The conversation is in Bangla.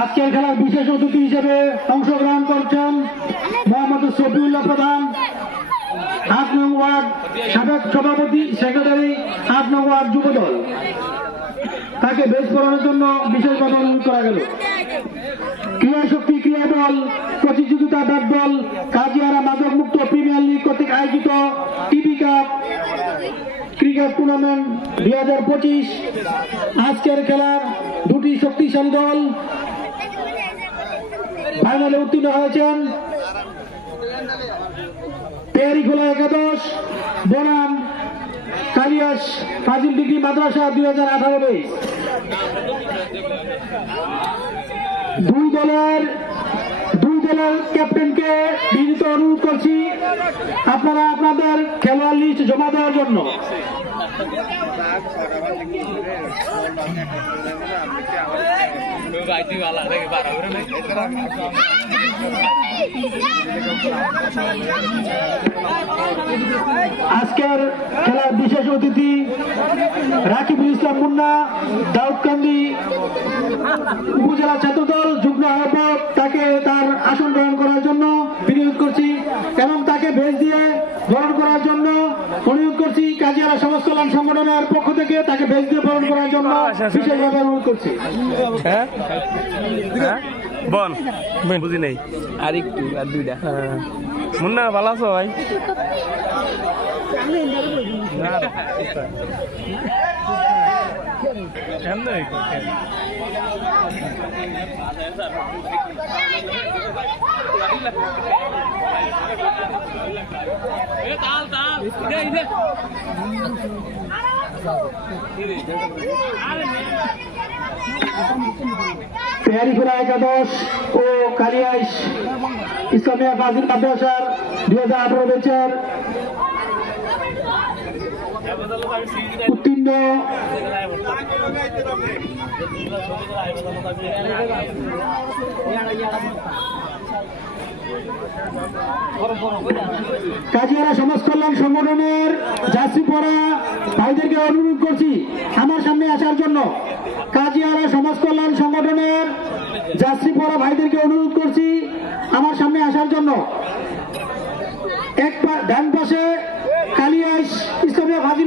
আজকের খেলার বিশেষ অতিথি হিসেবে অংশগ্রহণ করছেন মোহাম্মদ শফিউল্লাহ প্রধান আট নং ওয়ার্ড সাবেক সভাপতি, সেক্রেটারি আট নং ওয়ার্ড যুবদল। তাকে বেশ পড়ানোর জন্য বিশেষ অনুরোধ করা গেল। ক্রীড়া শক্তি ক্রীড়া দল, প্রতিযোগিতা ব্যাট দল, কাজিয়ারা মাদক মুক্ত প্রিমিয়ার লিগ কর্তৃক আয়োজিত টিভি কাপ ক্রিকেট টুর্নামেন্ট দুই হাজার পঁচিশ। আজকের খেলার দুটি শক্তিশালী দল ফাইনালে উত্তীর্ণ হয়েছেন। পেয়ারিখোলা একাদশ, বনাম, কালিয়াস, ফাজিল ডিগ্রি মাদ্রাসা দুই হাজার আঠারো দুই দলের দুই দলের ক্যাপ্টেনকে বিনীত অনুরোধ করছি আপনারা আপনাদের খেলোয়াড় লিস্ট জমা দেওয়ার জন্য। আজকের খেলার বিশেষ অতিথি রাকিবুল ইসলাম মুন্না, দাউদকান্দি উপজেলা ছাত্রদল যুগ্ম আহ্বায়ক তাকে তার আসন গ্রহণ করার জন্য বিনিয়োগ করছি এবং তাকে ভেজ দিয়ে গ্রহণ করার জন্য অনুরোধ করছি। কাজিয়ারা সমাজ কল্যাণ সংগঠনের পক্ষ থেকে তাকে ভেজ দিয়ে গ্রহণ করার জন্য বিশেষভাবে অনুরোধ করছি। হ্যাঁ? বল বুঝি নেই। আর একটু আর দুইটা। হ্যাঁ। মুন্না ভালো আছো ভাই? পেয়ারিখোলা একাদশ ও কালিয়াইশ ইসলামিয়া ফাজিল মাদ্রাসার দুই হাজার আঠারো ব্যাচের উত্তীর্ণ কাজিয়ারা সমাজ কল্যাণ সংগঠনের জাসিপড়া ভাইদেরকে অনুরোধ করছি আমার সামনে আসার জন্য। কাজিয়ারা সমাজ কল্যাণ সংগঠনের জাসিপড়া ভাইদেরকে অনুরোধ করছি আমার সামনে আসার জন্য। এক ডান পাশে কালিয়াস ইসলামিয়া ভাজির